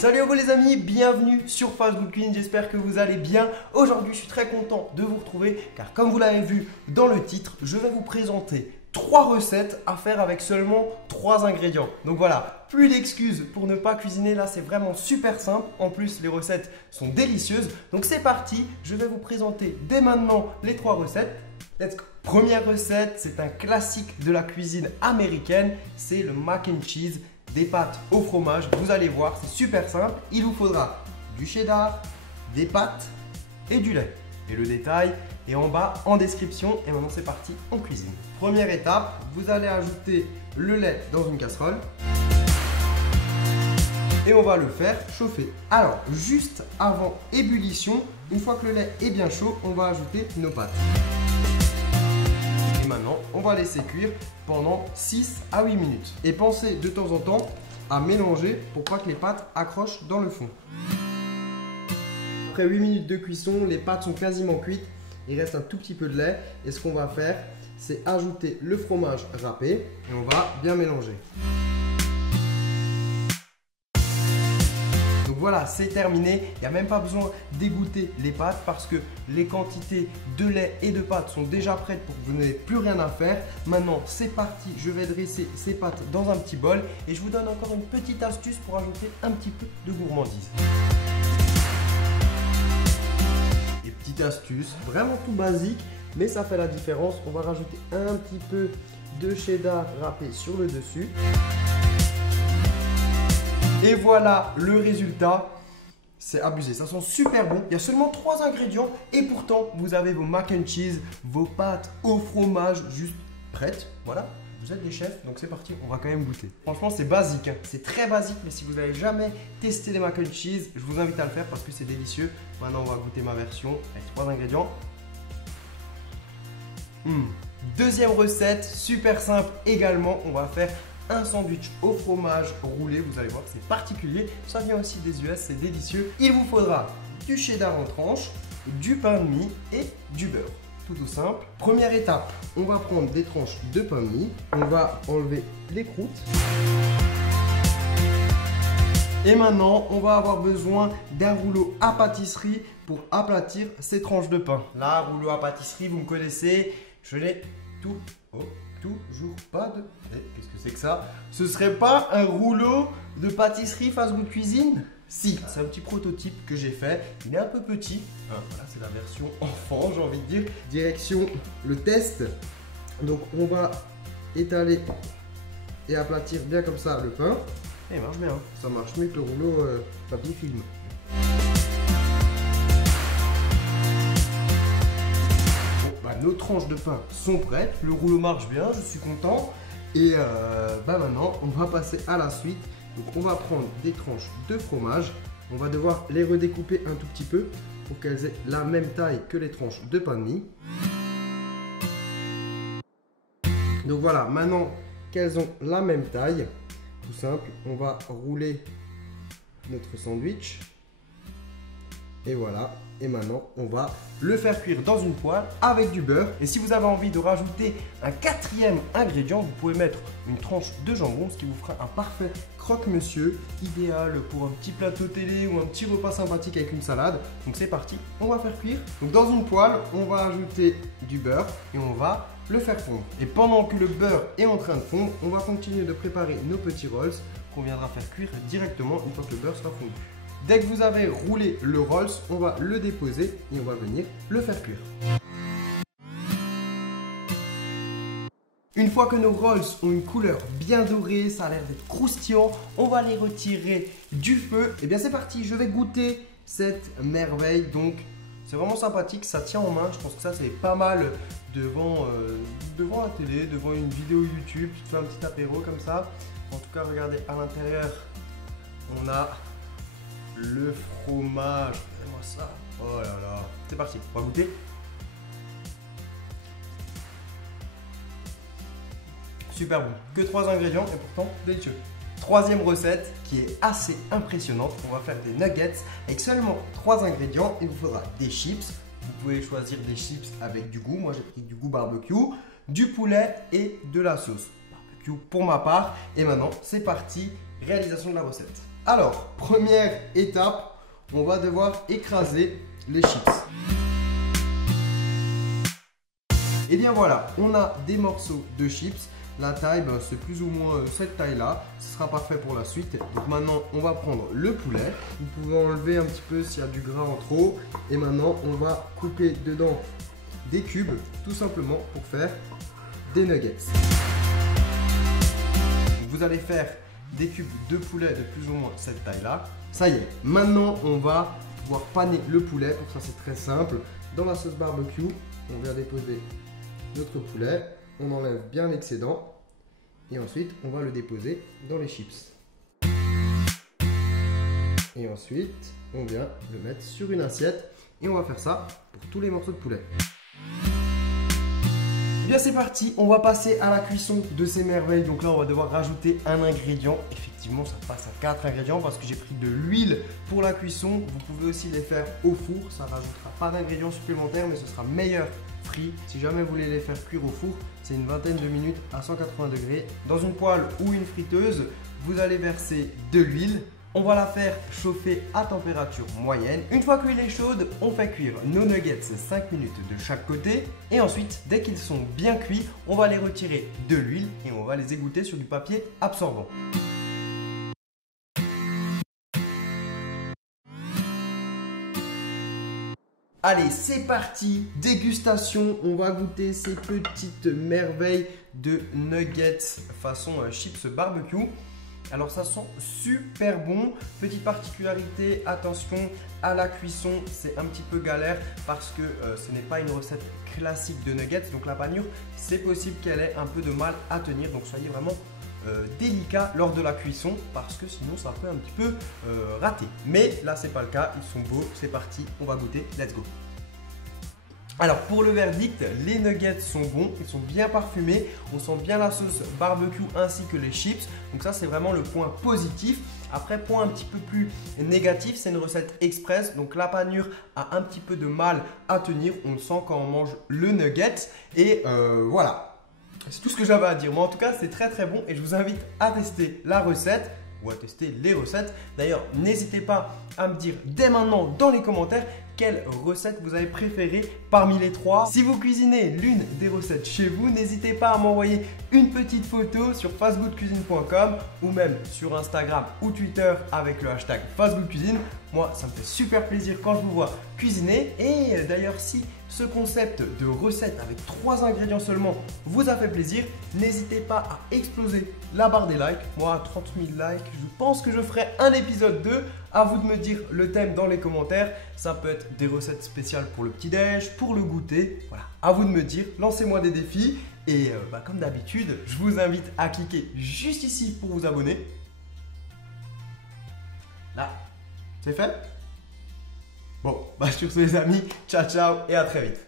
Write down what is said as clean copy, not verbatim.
Salut à vous les amis, bienvenue sur Fast Good Cuisine, j'espère que vous allez bien. Aujourd'hui je suis très content de vous retrouver car comme vous l'avez vu dans le titre, je vais vous présenter 3 recettes à faire avec seulement 3 ingrédients. Donc voilà, plus d'excuses pour ne pas cuisiner, là c'est vraiment super simple. En plus les recettes sont délicieuses. Donc c'est parti, je vais vous présenter dès maintenant les 3 recettes. Let's go. Première recette, c'est un classique de la cuisine américaine, c'est le mac and cheese. Des pâtes au fromage, vous allez voir, c'est super simple. Il vous faudra du cheddar, des pâtes et du lait. Et le détail est en bas en description. Et maintenant c'est parti, on cuisine. Première étape, vous allez ajouter le lait dans une casserole. Et on va le faire chauffer. Alors, juste avant ébullition, une fois que le lait est bien chaud, on va ajouter nos pâtes. Maintenant, on va laisser cuire pendant 6 à 8 minutes. Et pensez de temps en temps à mélanger pour pas que les pâtes accrochent dans le fond. Après 8 minutes de cuisson, les pâtes sont quasiment cuites. Il reste un tout petit peu de lait. Et ce qu'on va faire, c'est ajouter le fromage râpé et on va bien mélanger. Donc voilà, c'est terminé. Il n'y a même pas besoin d'égoutter les pâtes parce que les quantités de lait et de pâtes sont déjà prêtes pour que vous n'ayez plus rien à faire. Maintenant, c'est parti. Je vais dresser ces pâtes dans un petit bol et je vous donne encore une petite astuce pour ajouter un petit peu de gourmandise. Et petite astuce, vraiment tout basique, mais ça fait la différence. On va rajouter un petit peu de cheddar râpé sur le dessus. Et voilà le résultat, c'est abusé, ça sent super bon. Il y a seulement 3 ingrédients et pourtant vous avez vos mac and cheese, vos pâtes au fromage juste prêtes. Voilà, vous êtes des chefs, donc c'est parti, on va quand même goûter. Franchement c'est basique, hein. C'est très basique, mais si vous n'avez jamais testé les mac and cheese, je vous invite à le faire parce que c'est délicieux. Maintenant on va goûter ma version avec 3 ingrédients. Deuxième recette, super simple également, on va faire un sandwich au fromage roulé, vous allez voir, c'est particulier. Ça vient aussi des US, c'est délicieux. Il vous faudra du cheddar en tranches, du pain de mie et du beurre. Tout simple. Première étape, on va prendre des tranches de pain de mie. On va enlever les croûtes. Et maintenant, on va avoir besoin d'un rouleau à pâtisserie pour aplatir ces tranches de pain. Là, rouleau à pâtisserie, vous me connaissez, je l'ai toujours pas de... Qu'est-ce que c'est que ça? Ce serait pas un rouleau de pâtisserie Fast Good Cuisine? Si, c'est un petit prototype que j'ai fait. Il est un peu petit. Voilà, c'est la version enfant, j'ai envie de dire. Direction le test. Donc, on va étaler et aplatir bien comme ça le pain. Et il marche bien. Ça marche mieux que le rouleau papier film. Nos tranches de pain sont prêtes, le rouleau marche bien, je suis content. Et maintenant, on va passer à la suite. Donc, on va prendre des tranches de fromage. On va devoir les redécouper un tout petit peu pour qu'elles aient la même taille que les tranches de pain de mie. Donc voilà, maintenant qu'elles ont la même taille, tout simple, on va rouler notre sandwich. Et voilà. Et maintenant, on va le faire cuire dans une poêle avec du beurre. Et si vous avez envie de rajouter un 4e ingrédient, vous pouvez mettre une tranche de jambon, ce qui vous fera un parfait croque-monsieur, idéal pour un petit plateau télé ou un petit repas sympathique avec une salade. Donc c'est parti, on va faire cuire. Donc dans une poêle, on va ajouter du beurre et on va le faire fondre. Et pendant que le beurre est en train de fondre, on va continuer de préparer nos petits rolls qu'on viendra faire cuire directement une fois que le beurre sera fondu. Dès que vous avez roulé le rolls, on va le déposer et on va venir le faire cuire. Une fois que nos rolls ont une couleur bien dorée, ça a l'air d'être croustillant, on va les retirer du feu. Et bien c'est parti, je vais goûter cette merveille. Donc c'est vraiment sympathique, ça tient en main. Je pense que ça c'est pas mal devant la télé, devant une vidéo YouTube. Tu te fais un petit apéro comme ça. En tout cas, regardez à l'intérieur, on a le fromage, regardez-moi ça, oh là là, c'est parti, on va goûter. Super bon, que 3 ingrédients et pourtant délicieux. Troisième recette qui est assez impressionnante, on va faire des nuggets avec seulement 3 ingrédients. Il vous faudra des chips, vous pouvez choisir des chips avec du goût, moi j'ai pris du goût barbecue, du poulet et de la sauce barbecue pour ma part. Et maintenant c'est parti, réalisation de la recette. Alors, première étape, on va devoir écraser les chips. Et bien voilà, on a des morceaux de chips. La taille, c'est plus ou moins cette taille-là. Ce sera parfait pour la suite. Donc maintenant, on va prendre le poulet. Vous pouvez enlever un petit peu s'il y a du gras en trop. Et maintenant, on va couper dedans des cubes, tout simplement pour faire des nuggets. Vous allez faire des cubes de poulet de plus ou moins cette taille-là. Ça y est, maintenant, on va pouvoir paner le poulet. Pour ça, c'est très simple. Dans la sauce barbecue, on vient déposer notre poulet. On enlève bien l'excédent et ensuite on va le déposer dans les chips. Et ensuite on vient le mettre sur une assiette et on va faire ça pour tous les morceaux de poulet. Et bien c'est parti, on va passer à la cuisson de ces merveilles. Donc là on va devoir rajouter un ingrédient. Effectivement ça passe à 4 ingrédients parce que j'ai pris de l'huile pour la cuisson. Vous pouvez aussi les faire au four, ça ne rajoutera pas d'ingrédients supplémentaires mais ce sera meilleur frit. Si jamais vous voulez les faire cuire au four, c'est une vingtaine de minutes à 180 degrés. Dans une poêle ou une friteuse, vous allez verser de l'huile. On va la faire chauffer à température moyenne. Une fois que l'huile est chaude, on fait cuire nos nuggets 5 minutes de chaque côté. Et ensuite, dès qu'ils sont bien cuits, on va les retirer de l'huile et on va les égoutter sur du papier absorbant. Allez, c'est parti, dégustation, on va goûter ces petites merveilles de nuggets façon chips barbecue. Alors ça sent super bon, petite particularité, attention à la cuisson, c'est un petit peu galère parce que ce n'est pas une recette classique de nuggets. Donc la panure, c'est possible qu'elle ait un peu de mal à tenir, donc soyez vraiment délicat lors de la cuisson parce que sinon ça peut un petit peu rater. Mais là c'est pas le cas, ils sont beaux, c'est parti, on va goûter, let's go. Alors pour le verdict, les nuggets sont bons, ils sont bien parfumés, on sent bien la sauce barbecue ainsi que les chips. Donc ça c'est vraiment le point positif. Après, point un petit peu plus négatif, c'est une recette express. Donc la panure a un petit peu de mal à tenir, on le sent quand on mange le nugget. Et voilà. C'est tout ce que j'avais à dire. Moi, en tout cas, c'est très très bon et je vous invite à tester la recette ou à tester les recettes. D'ailleurs, n'hésitez pas à me dire dès maintenant dans les commentaires quelle recette vous avez préférée parmi les trois. Si vous cuisinez l'une des recettes chez vous, n'hésitez pas à m'envoyer une petite photo sur fastgoodcuisine.com ou même sur Instagram ou Twitter avec le hashtag fastgoodcuisine. Moi, ça me fait super plaisir quand je vous vois cuisiner. Et d'ailleurs, si ce concept de recette avec 3 ingrédients seulement vous a fait plaisir, n'hésitez pas à exploser la barre des likes. Moi, à 30 000 likes, je pense que je ferai un épisode 2. À vous de me dire le thème dans les commentaires. Ça peut être des recettes spéciales pour le petit-déj, pour le goûter. Voilà, à vous de me dire. Lancez-moi des défis. Et comme d'habitude, je vous invite à cliquer juste ici pour vous abonner. Là, c'est fait? Bon, sur ce les amis, ciao ciao et à très vite.